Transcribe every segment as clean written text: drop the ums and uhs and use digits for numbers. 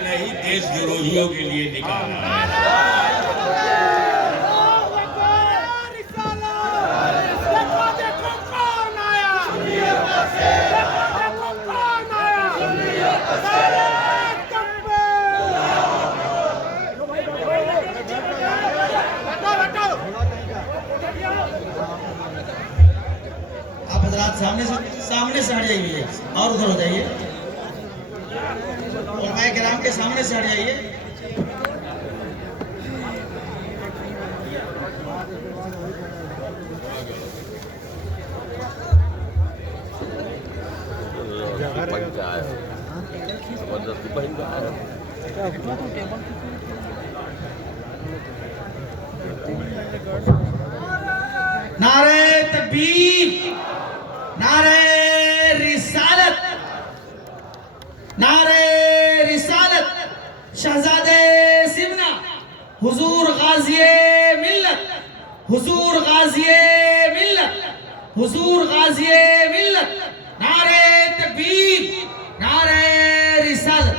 नहीं, देशद्रोहियों के लिए निकाला। आप हजरात सामने से हट जाइए और उधर हो जाइए, और मैं ग्राम के सामने से हट जाइए। नारे तकबीर, नारे रिसालत, नारे रिसालत, शहजादे सिमना, हुजूर गाजिए मिल्लत, हुजूर गाजिए मिल्लत, हुजूर गाजिए मिल्लत, नारे तकबीर, नारे रिसालत।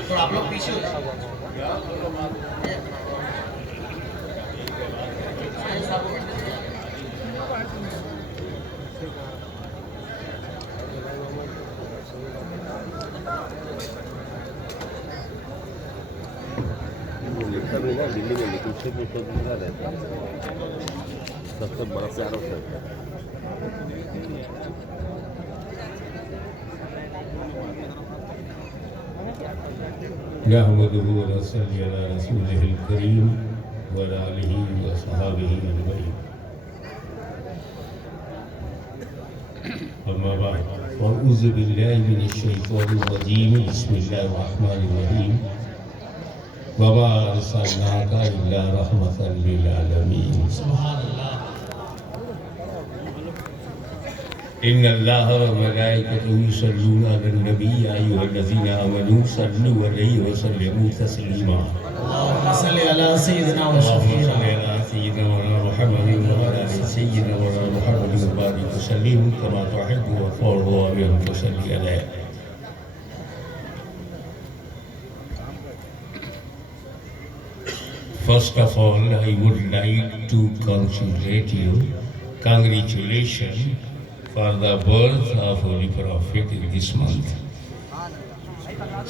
तो आप लोग पीछे हो लिखता भी ना दिल्ली में, लेकिन सिर्फ उसको दूसरा रहता है, सबसे बड़ा प्यार होता है। नहमदुहु व नसल्ली अला रसूलिहिल करीम व अला आलिहि व सहाबिहि अजमईन। अम्मा बाद, अऊज़ु बिल्लाहि मिनश शैतानिर रजीम, बिस्मिल्लाहिर रहमानिर रहीम। वमा अरसलनाका इल्ला रहमतल लिल आलमीन। सुभान अल्लाह। इन्नल्लाह व मलाइकतहु युसल्लूना अलन नबी या अय्युहल्लज़ीना आमनू सल्लु अलैहि व सल्लिमू तस्लीमा। अल्लाहुम्मा सल्लि अला सय्यिदिना व शफीना मुहम्मदिन व अला आलि सय्यिदिना मुहम्मदिन व बारिक व सल्लिम कमा तुहिब्बु व तुर्दी व अन तुसल्ली अलैहि। First of all, I would like to congratulate you. Congratulations for the birth of Holy Prophet in this month.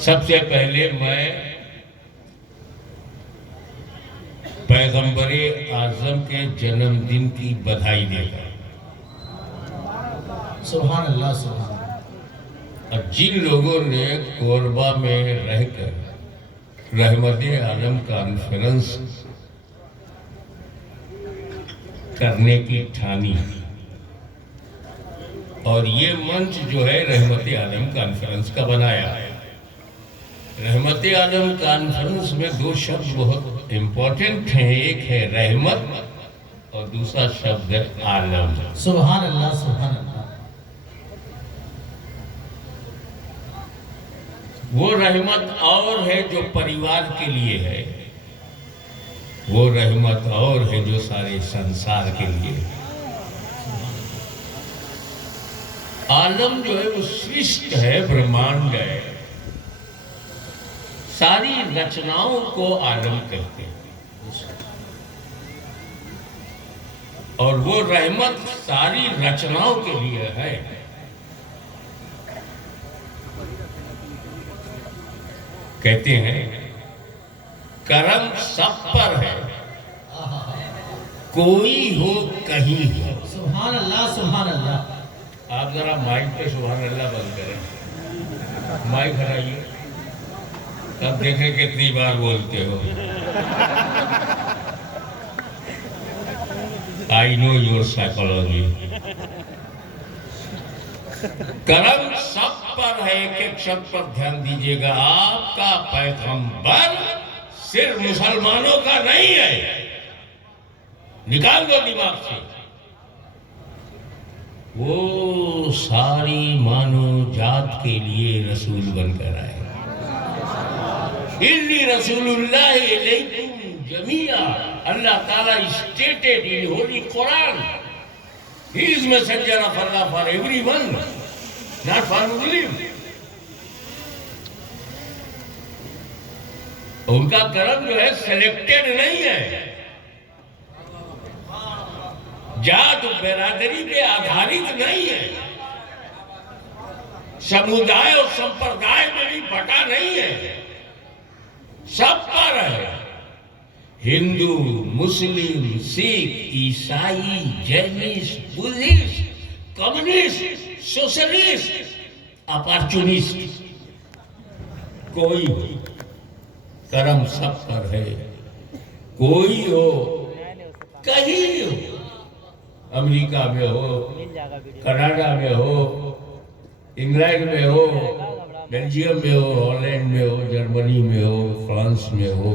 सबसे पहले मैं पैगंबर आजम के जन्मदिन की बधाई देता। सुभान अल्लाह, सुभान अल्लाह। और जिन लोगों ने कोरबा में रहकर रहमत आलम कॉन्फ्रेंस करने की ठानी, और ये मंच जो है रहमत आलम कॉन्फ्रेंस का बनाया है। रहमत आलम कॉन्फ्रेंस में दो शब्द बहुत इम्पोर्टेंट हैं, एक है रहमत और दूसरा शब्द है आलम। सुभान अल्लाह, सुभान अल्लाह। वो रहमत और है जो परिवार के लिए है, वो रहमत और है जो सारे संसार के लिए है। आलम जो है वो सृष्टि है, ब्रह्मांड है, सारी रचनाओं को आलम कहते हैं। और वो रहमत सारी रचनाओं के लिए है। कहते हैं करम सब पर है, कोई हो कहीं हो। सुभान अल्लाह, सुभान अल्लाह। आप जरा माइक पे सुभान अल्लाह बंद करें, माइक हटाइए, तब देखें कितनी बार बोलते हो। I know your psychology. करम सब पर है, एक शब्द पर ध्यान दीजिएगा। आपका पैगंबर सिर्फ मुसलमानों का नहीं है, निकाल दो दिमाग से। वो सारी मानव जात के लिए रसूल बनकर आए। इन्नी रसूलुल्लाह इलैकुम जमीआ, अल्लाह ताला stated in holy Quran, he is messenger of Allah for everyone, not for Muslim. उनका कर्म जो है सिलेक्टेड नहीं है, जात बिरादरी पे आधारित नहीं है, समुदाय और संप्रदाय में भी बटा नहीं है, सब पर है। हिंदू, मुस्लिम, सिख, ईसाई, Jainist, Buddhist, communist, socialist, opportunist, कोई हो, कर्म सब पर है। कोई हो, कहीं हो, अमेरिका में हो, कनाडा में हो, इंग्लैंड में हो, बेल्जियम में हो, हॉलैंड में हो, जर्मनी में हो, फ्रांस में हो,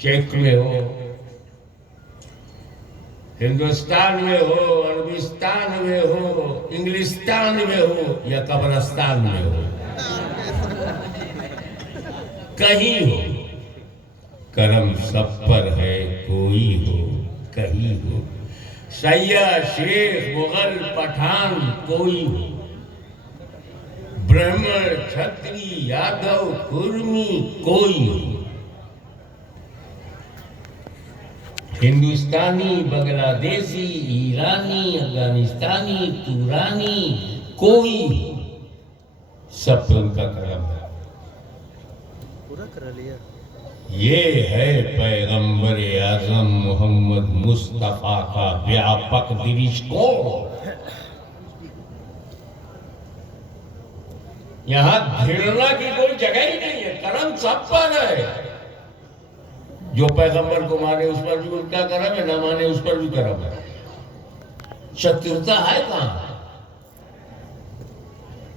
चेक में हो, हिंदुस्तान में हो, अरबिस्तान में हो, इंग्लिस्तान में हो या कब्रिस्तान में हो, कहीं हो, कर्म सब पर है। कोई हो, कहीं हो, सैयद, शेख, मुगल, पठान, कोई हो, ब्राह्मण, क्षत्रिय, यादव, कुर्मी, कोई हो, हिंदुस्तानी, बांग्लादेशी, ईरानी, अफगानिस्तानी, तुरानी, कोई हो, सब पे उनका कर्म है। पूरा कर लिया। ये है पैगंबर आजम मोहम्मद मुस्तफा का व्यापक दृष्टिकोण। यहां घृणा की कोई जगह ही नहीं है, कर्म सब पर है। जो पैगंबर को माने उस पर भी उनका कर्म है, ना माने उस पर भी कर्म है। शत्रुता है कहां?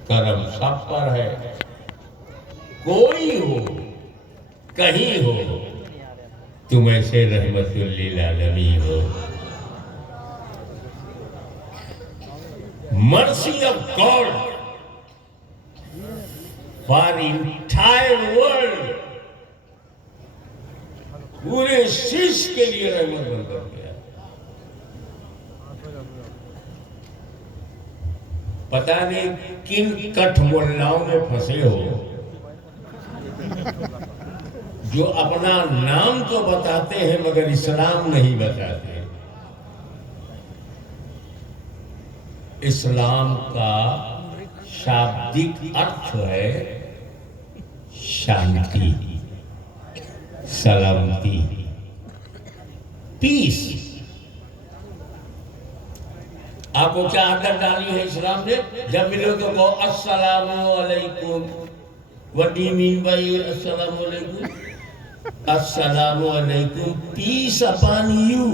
कर्म सब पर है। कोई हो, कहीं हो, तुम ऐसे रहमतुल लिल आलमीन हो। Mercy of God for entire world, पूरे शीश के लिए रहमत बनकर गया। पता नहीं किन कठ मोल्लाओं में फंसे हो जो अपना नाम तो बताते हैं मगर इस्लाम नहीं बताते। इस्लाम का शाब्दिक अर्थ है शांति, सलामती, पीस। आपको क्या आदत डाली है इस्लाम ने? जब मिलो तो कहो अस्सलामु अलैकुम। What do you mean by अस्सलामु अलैकुम? अस्सलामु अलैकुम, पीस अपॉन यू।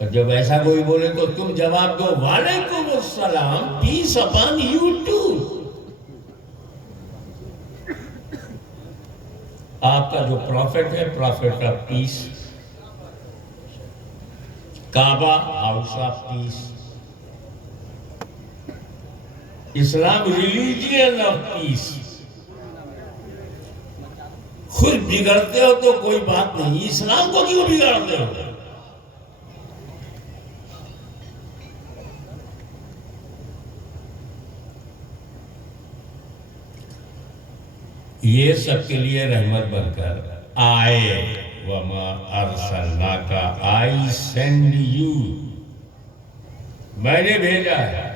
और जब ऐसा कोई बोले तो तुम जवाब दो वालेकुम अस्सलाम, पीस अपॉन यू टू। आपका जो प्रॉफिट है, prophet of peace. Kaaba, house of peace. Islam religion of peace. खुद बिगड़ते हो तो कोई बात नहीं, इस्लाम को क्यों बिगाड़ते हो? ये सबके लिए रहमत बनकर आए। वमा अरसलनाका, आई सेंड यू, मैंने भेजा है।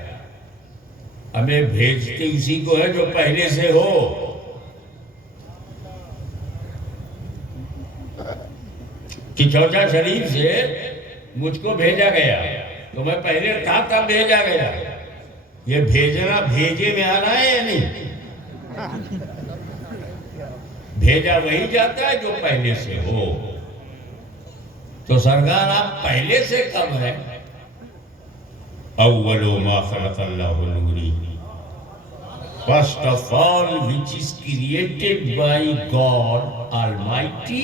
हमें भेजते उसी को है जो पहले से हो। चिचौचा शरीफ से मुझको भेजा गया, तो मैं पहले था तब भेजा गया। ये भेजना भेजे में आ रहा है या नहीं? भेजा वही जाता है जो पहले से हो। तो सरकार आप पहले से कब है? अव्वलो मा खलक़ल्लाहु नूरी, first of all which is created by God Almighty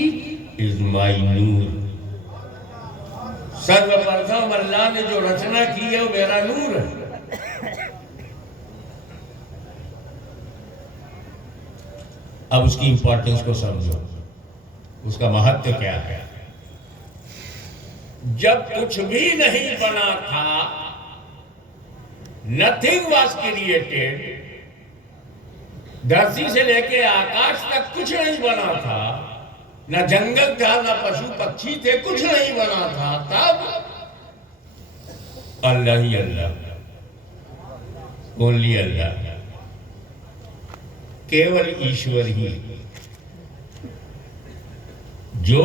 is my नूर। सर्वप्रथम अल्लाह ने जो रचना की है वो मेरा नूर है। अब उसकी इंपॉर्टेंस को समझो, उसका महत्व क्या है। जब कुछ भी नहीं बना था, नथिंग वॉज क्रिएटेड, धरती से लेके आकाश तक कुछ नहीं बना था, न जंगल था, न पशु पक्षी थे, कुछ नहीं बना था, तब अल्लाह ही अल्लाह, ओनली अल्लाह, केवल ईश्वर ही, जो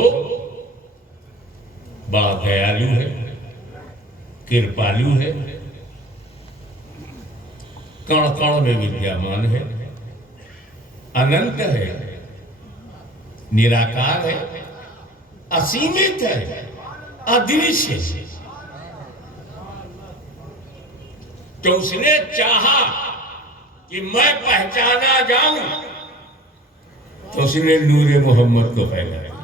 बड़ा दयालु है, कृपालु है, कण कण में विद्यमान है, अनंत है, निराकार है, असीमित है, अदृश्य है। तो उसने चाहा कि मैं पहचाना जाऊं, तो उसने नूरे मोहम्मद को पैदा किया।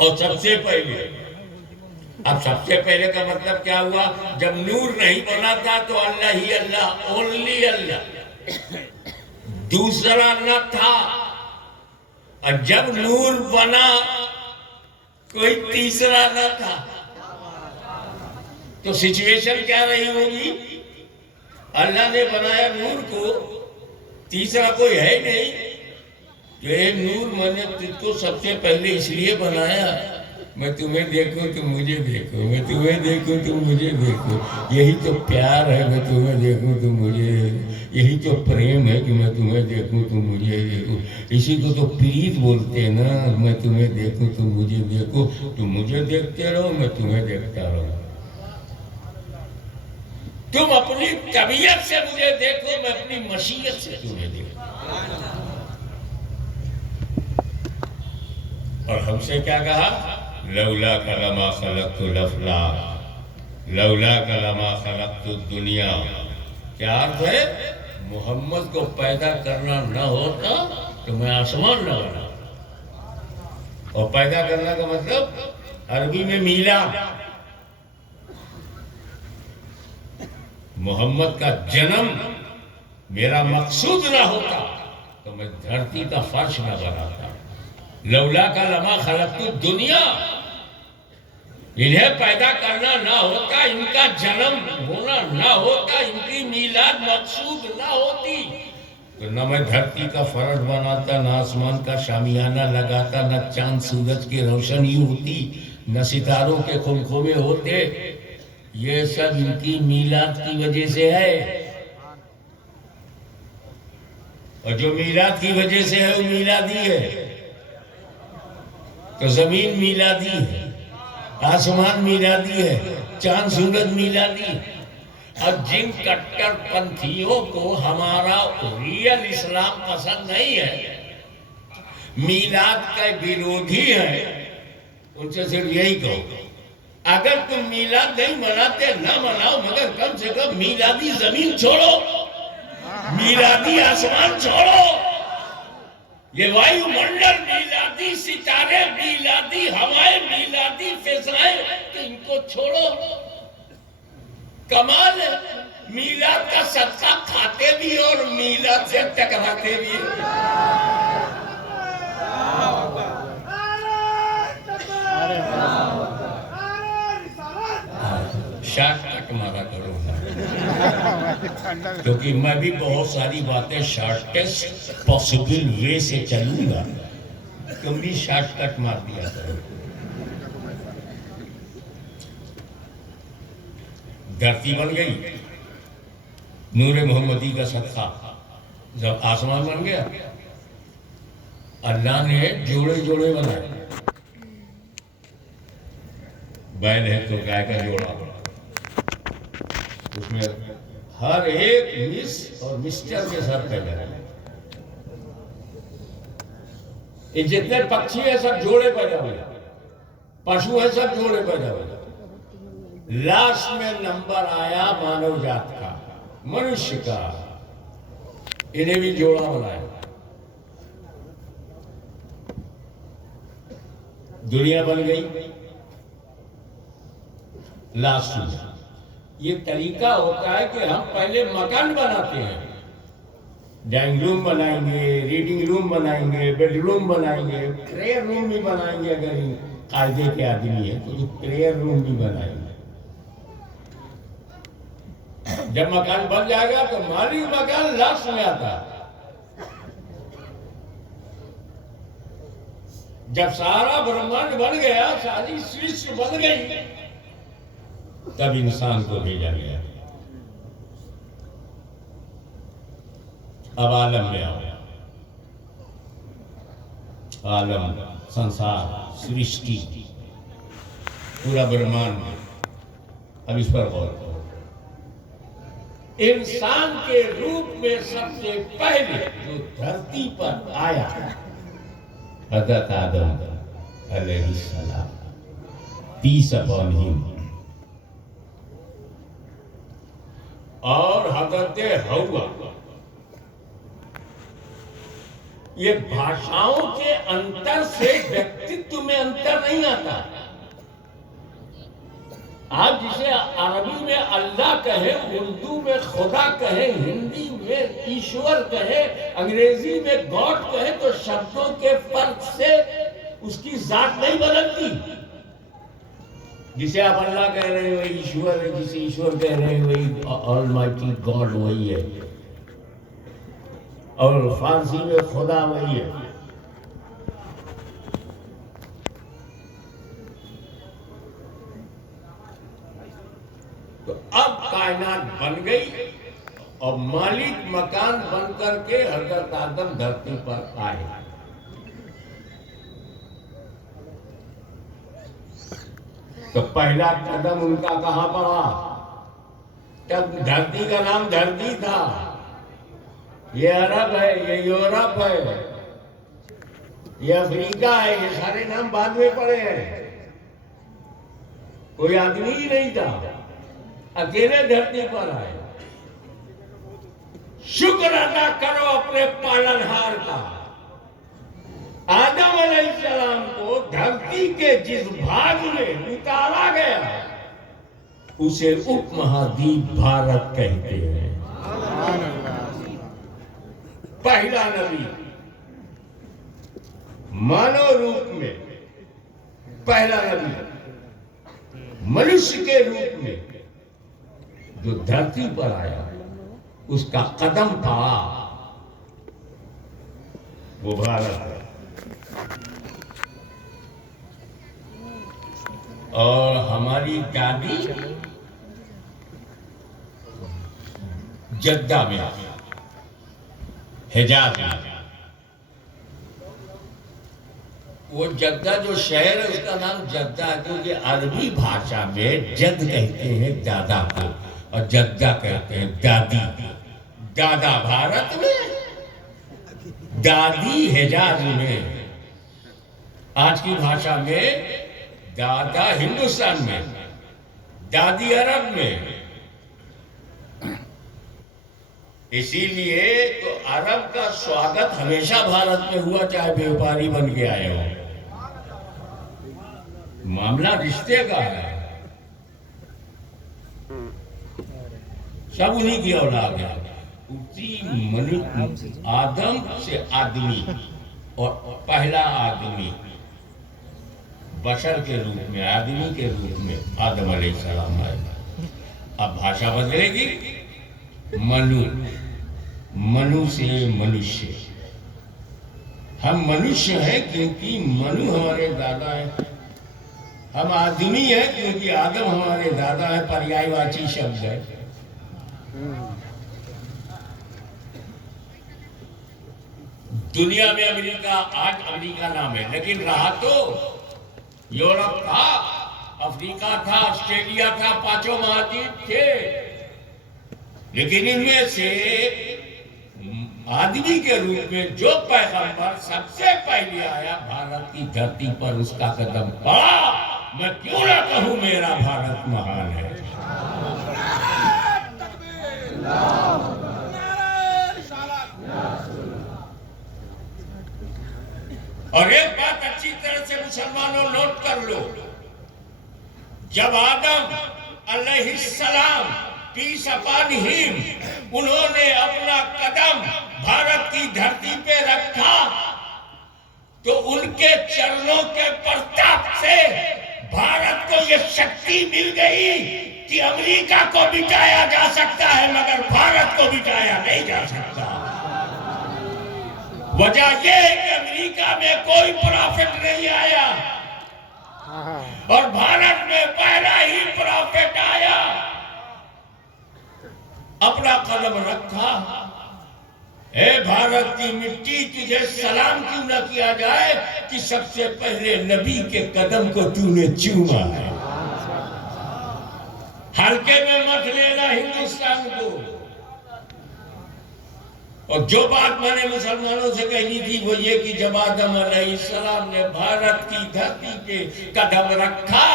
और सबसे पहले, अब सबसे पहले का मतलब क्या हुआ, जब नूर नहीं बना था तो अल्लाह ही अल्लाह, ओनली अल्लाह, दूसरा न था। और जब नूर बना कोई तीसरा न था, तो सिचुएशन क्या रही होगी। अल्लाह ने बनाया नूर को, तीसरा कोई है ही नहीं। ये नूर, मैंने तुझको सबसे पहले इसलिए बनाया, मैं तुम्हें देखूं तुम मुझे देखो, मैं तुम्हें देखूं तुम मुझे देखो, यही तो प्यार है। मैं तुम्हें देखूं तुम मुझे, यही तो प्रेम है कि मैं तुम्हें देखूं तुम मुझे देखो। इसी को तो प्रीत बोलते हैं ना, मैं तुम्हें देखूं तुम मुझे देखो, तुम मुझे देखते रहो, मैं तुम्हें देखता रहूं। तुम अपनी तबीयत से मुझे देखो, मैं अपनी मशीयत से तुम्हें देखो। और हमसे क्या कहा, लौला कलमा खलक़तु लफला, लौला कलमा खलक़तु दुनिया। क्या अर्थ है, मोहम्मद को पैदा करना न होता तो मैं आसमान न बना। और पैदा करना का मतलब अरबी में मीला। मोहम्मद का जन्म मेरा मकसूद ना होता तो मैं धरती का फर्श न बनाता। लौला का लमा खलक़तु दुनिया, इन्हें पैदा करना ना होता, इनका जन्म होना ना होता, इनकी मीलाद मकसूद ना होती, तो न मैं धरती का फर्श बनाता, न आसमान का शामियाना लगाता, न चांद सूरज की रोशनी होती, न सितारों के खुमखुमे होते। ये सब इनकी मीलाद की वजह से है। और जो मीलाद की वजह से है वो मीलादी है। तो जमीन मीलादी है, आसमान मीलादी है, चांद सूरज मीलादी है। और जिन कट्टरपंथियों को हमारा रियल इस्लाम पसंद नहीं है, मीलाद का विरोधी है, उनसे सिर्फ यही कहो, अगर तुम मीलाद नहीं मनाते ना मनाओ, मगर कम से कम मीलादी जमीन छोड़ो, मीलादी आसमान छोड़ो, ये वायुमंडल मीलादी, सितारे मीलादी, हवाएं मीलादी, फिजाएं, तो इनको छोड़ो। कमाल है, मीलाद का सदका खाते भी और मीलाद से टकराते भी। शॉर्टकट मारा करो, क्योंकि मैं भी बहुत सारी बातें शॉर्टेस्ट पॉसिबल वे से चलूंगा, तुम भी शॉर्टकट मार दिया करो। धरती बन गई नूरे मोहम्मदी का सदका। जब आसमान बन गया, अल्लाह ने जोड़े जोड़े बनाए। बैल है तो गाय का जोड़ा, उसमें हर एक मिस और मिस्टर के साथ पैदा है। ये जितने पक्षी है सब जोड़े पैदा हुए, पशु है सब जोड़े पैदा हुए। लास्ट में नंबर आया मानव जात का, मनुष्य का, इन्हें भी जोड़ा बनाया। दुनिया बन गई, लास्ट में। ये तरीका होता है कि हम पहले मकान बनाते हैं, ड्राइंग रूम बनाएंगे, रीडिंग रूम बनाएंगे, बेडरूम बनाएंगे, प्रेयर रूम भी बनाएंगे, अगर कायदे के आदमी है तो प्रेयर रूम भी बनाएंगे। जब मकान बन जाएगा तो मालिक मकान लास्ट में आता है। जब सारा ब्रह्मांड बन गया, सारी सृष्टि बन गई, तब इंसान को भेजा गया। अब आलम में आओ, आलम, संसार, सृष्टि, पूरा ब्रह्मांड, अब इस पर गौर करो। इंसान के रूप में सबसे पहले जो धरती पर आया हज़रत आदम अलैहिस्सलाम, पीस अपॉन हिम, और हज़रत हव्वा। ये भाषाओं के अंतर से व्यक्तित्व में अंतर नहीं आता। आप जिसे अरबी में अल्लाह कहे, उर्दू में खुदा कहे, हिंदी में ईश्वर कहे, अंग्रेजी में गॉड कहे, तो शब्दों के फर्क से उसकी जात नहीं बदलती। जिसे आप अल्लाह कह रहे हैं वही ईश्वर है, जिसे ईश्वर कह रहे हैं वही ऑलमाइटी गॉड वही है, और फारसी में खुदा वही है। तो अब कायनात बन गई और मालिक मकान बन करके हज़रत आदम धरती पर आए। तो पहला कदम उनका कहां पड़ा? तब धरती का नाम धरती था, ये अरब है, ये यूरोप है, ये अफ्रीका है, ये सारे नाम बाद में पड़े हैं। कोई आदमी ही नहीं था, अकेले धरती पर आए। शुक्र अदा करो अपने पालनहार का। आदम अलैहिस्सलाम को धरती के जिस भाग में उतारा गया उसे उपमहाद्वीप भारत कहते हैं। पहला नबी मानव रूप में, पहला नबी मनुष्य के रूप में जो धरती पर आया, उसका कदम पड़ा वो भारत है। और हमारी दादी जद्दा में, हिजाज में, वो जद्दा जो शहर है उसका नाम जद्दा है, क्योंकि अरबी भाषा में जद कहते हैं दादा को और जद्दा कहते हैं दादी। दादा भारत में, दादी हिजाज में। आज की भाषा में दादा हिंदुस्तान में, दादी अरब में। इसीलिए तो अरब का स्वागत हमेशा भारत में हुआ, चाहे व्यापारी बन के आए हो। मामला रिश्ते का है, सब उन्हीं की औलाद है। उसी आदम से आदमी, और पहला आदमी बशर के रूप में, आदमी के रूप में आदम अलैहिस्सलाम आए। अब भाषा बदलेगी, मनु, मनु से मनुष्य। हम मनुष्य हैं क्योंकि मनु हमारे दादा है। हम आदमी हैं क्योंकि आदम हमारे दादा है, पर्यायवाची शब्द है। दुनिया में अमेरिका, आज अमेरिका नाम है, लेकिन रहा तो यूरोप था, अफ्रीका था, ऑस्ट्रेलिया था, पांचों महाद्वीप थे। लेकिन इनमें से आदमी के रूप में जो पैगंबर सबसे पहले आया भारत की धरती पर, उसका कदम पड़ा। मैं क्यों ना कहूं मेरा भारत महान है। और एक बात अच्छी तरह से मुसलमानों नोट कर लो, जब आदम अलैहिस्सलाम पीस अपॉन हिम उन्होंने अपना कदम भारत की धरती पे रखा तो उनके चरणों के प्रताप से भारत को यह शक्ति मिल गई कि अमेरिका को बिठाया जा सकता है मगर भारत को बिठाया नहीं जा सकता। वजह यह है कि अमेरिका में कोई प्रॉफिट नहीं आया और भारत में पहला ही प्रॉफिट आया। अपना कदम रखा, ए भारत की मिट्टी तुझे सलाम क्यों न किया जाए कि सबसे पहले नबी के कदम को तूने चूमा है। हल्के में मत लेना हिंदुस्तान को। और जो बात मैंने मुसलमानों से कहनी थी वो ये कि जब आदम अलैहिस्सलाम ने भारत की धरती पे कदम रखा,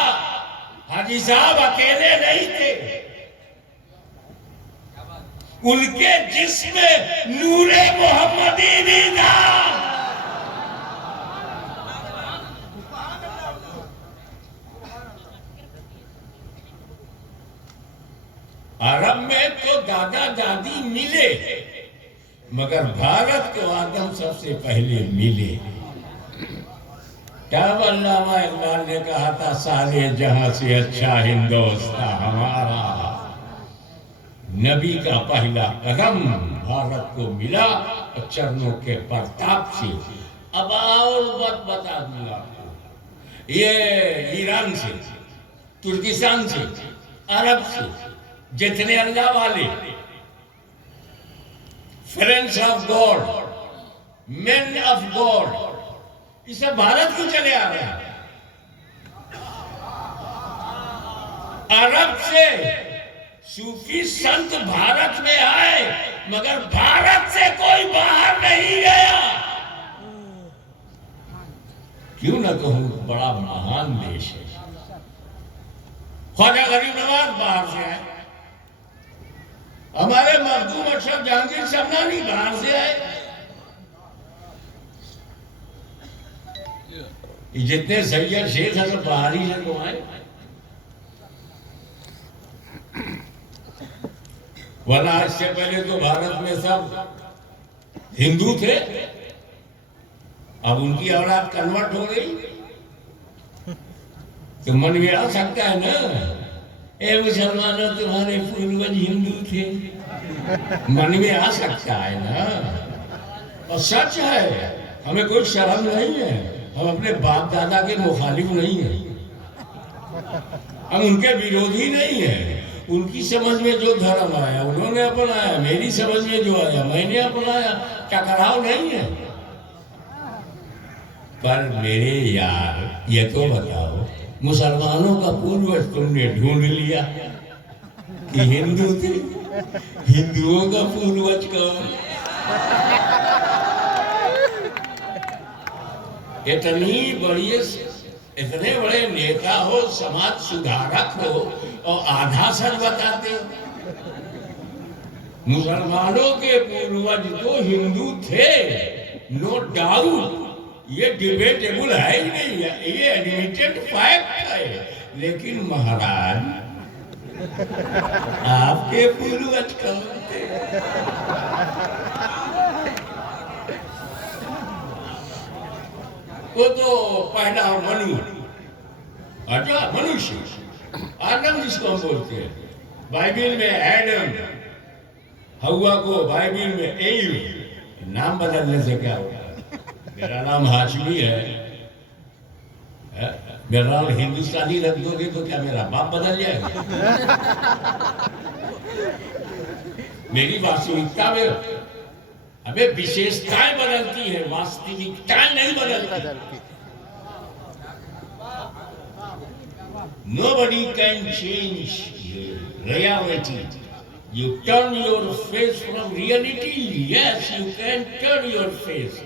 हाजी साहब अकेले नहीं थे, उनके जिस्म नूरे मोहम्मदी भी था। अरब में तो दादा दादी मिले मगर भारत को आदम सबसे पहले मिले। तब अल्लामा इकबाल ने कहा था सारे जहां से अच्छा हिंदुस्तान हमारा। नबी का पहला कदम भारत को मिला और चरणों के प्रताप से। अब और बात बता दूंगा आपको, ये ईरान से, तुर्किस्तान से, अरब से जितने अल्लाह वाले, friends of God, main of God, ये सब भारत क्यों चले आ रहे हैं? अरब से सूफी संत भारत में आए मगर भारत से कोई बाहर नहीं गया। क्यों ना कहूं बड़ा महान देश है। ख्वाजा गरीब नवाज बाहर से आए, हमारे मखदूम अशरफ जहांगीर शमनानी बाहर से आए। जितने सैयद शेख हैं सब बाहरी से तो आए, वरना इससे पहले तो भारत में सब हिंदू थे, अब उनकी औलाद कन्वर्ट हो गई। तो मन में आ सकता है ना, ए मुसलमानों तुम्हारे पूर्वज हिंदू थे, मन में आ सकता है ना। और सच है, हमें कोई शर्म नहीं है, हम अपने बाप दादा के मुखालिफ नहीं है, हम उनके विरोधी नहीं है। उनकी समझ में जो धर्म आया उन्होंने अपनाया, मेरी समझ में जो आया मैंने अपनाया, टकराव नहीं है। पर मेरे यार ये तो बताओ, मुसलमानों का पूर्वज तुमने ढूंढ लिया कि हिंदू थे, हिंदुओं का पूर्वज कौन? इतने बड़े नेता हो, समाज सुधारक हो और आधा सच बताते हो। मुसलमानों के पूर्वज तो हिंदू थे, नो डाउट, ये डिबेटेबल है ही नहीं है, ये एडमिटेड फैक्ट है। लेकिन महाराज आपके पूर्वज कौन थे? वो तो पहला मनु, अच्छा मनुष्य, आदम जिसको हम बोलते हैं, बाइबिल में एडम, हवा को बाइबिल में एव, नाम बदलने से क्या होगा? मेरा नाम हाशमी है, मेरा नाम हिंदुस्तानी रख दोगे तो क्या मेरा बाप बदल जाएगा? मेरी वास्तविकता में अबे विशेषताएं बदलती है, वास्तविकताएं नहीं बदलती। Nobody can change reality. You turn your face from reality. Yes, you can turn your face,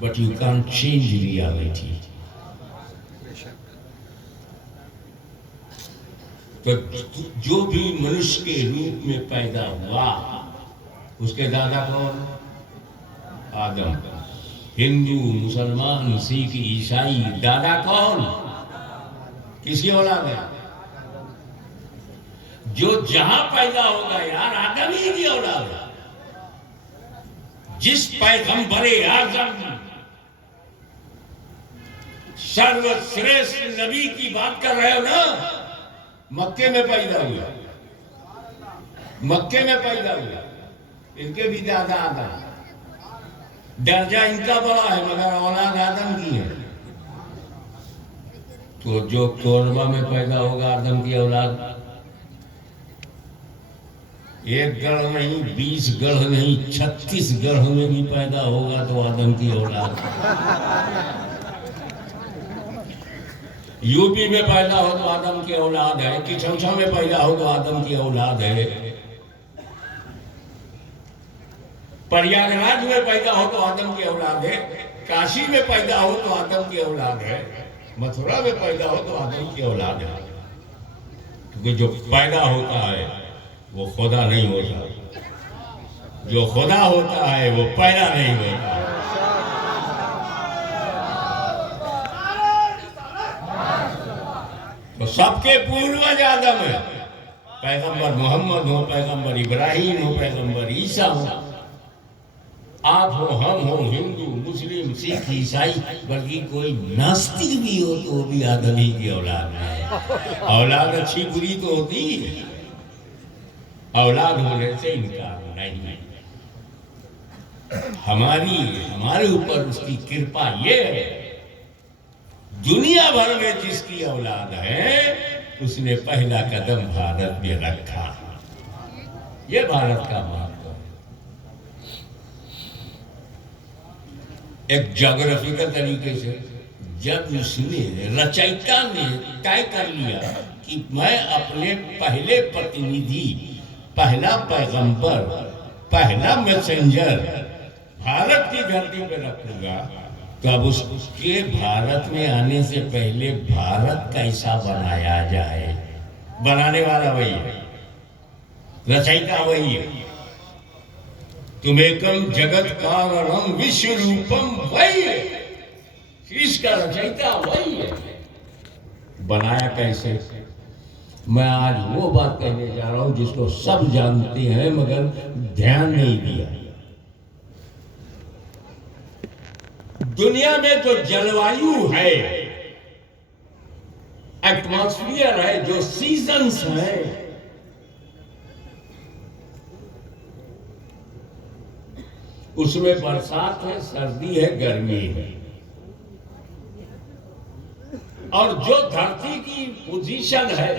but you can't change reality. तो जो भी मनुष्य के रूप में पैदा हुआ उसके दादा कौन? आदम। हिंदू, मुसलमान, सिख, ईसाई, दादा कौन? किसकी औलाद है? जो जहां पैदा होगा यार आदम ही की औलाद है। जिस पैगंबरे आजम सर्वश्रेष्ठ नबी की बात कर रहे हो ना, मक्के में पैदा हुआ, मक्के में पैदा हुआ। इनके भी दादा आदम, दर्जा इनका बड़ा है मगर औलाद आदम की है। तो जो कोरबा में पैदा होगा आदम की औलाद, एक गढ़ नहीं, 20 गढ़ नहीं, 36 गढ़ में भी पैदा होगा तो आदम की औलाद। यूपी में पैदा हो तो आदम की औलाद है, किचौछा में पैदा हो तो आदम की औलाद है, प्रयागराज में पैदा हो तो आदम की औलाद है, काशी में पैदा हो तो आदम की औलाद है, मथुरा में पैदा हो तो आदम की औलाद है। क्योंकि जो पैदा होता है वो खुदा नहीं होता, जो खुदा होता है वो पैदा नहीं होता। तो सबके पूर्वज आदम है, पैगंबर मोहम्मद हो, पैगंबर इब्राहिम हो, पैगंबर ईसा हो, आप हो, हम हो, हिंदू मुस्लिम सिख ईसाई, बल्कि कोई नास्तिक भी हो तो वो भी आदम ही की औलाद है। औलाद अच्छी बुरी तो होती है, औलाद होने से इनकार नहीं। हमारे ऊपर उसकी कृपा ये है, दुनिया भर में जिसकी औलाद है उसने पहला कदम भारत में रखा। ये भारत का महत्व है। एक ज्योग्राफिकल तरीके से जब उसने रचयिता ने तय कर लिया कि मैं अपने पहले प्रतिनिधि, पहला पैगंबर, पहला मैसेंजर भारत की धरती पे रखूंगा, तो अब उसके भारत में आने से पहले भारत कैसा बनाया जाए, बनाने वाला वही है, रचयिता वही है। तुमेकम जगत कारणम विश्व रूपम वही है, इसका रचयिता वही है। बनाया कैसे? मैं आज वो बात कहने जा रहा हूं जिसको सब जानते हैं मगर ध्यान नहीं दिया। दुनिया में जो जलवायु है, एटमॉस्फियर है, जो सीजन्स हैं, उसमें बरसात है, सर्दी है, गर्मी है। और जो धरती की पोजीशन है,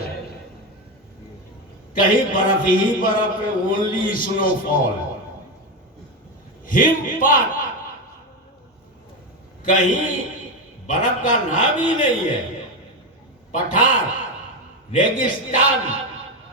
कहीं बर्फ ही बर्फ है, ओनली स्नोफॉल, हिमपात, कहीं बर्फ का नाम ही नहीं है, पठार, रेगिस्तान,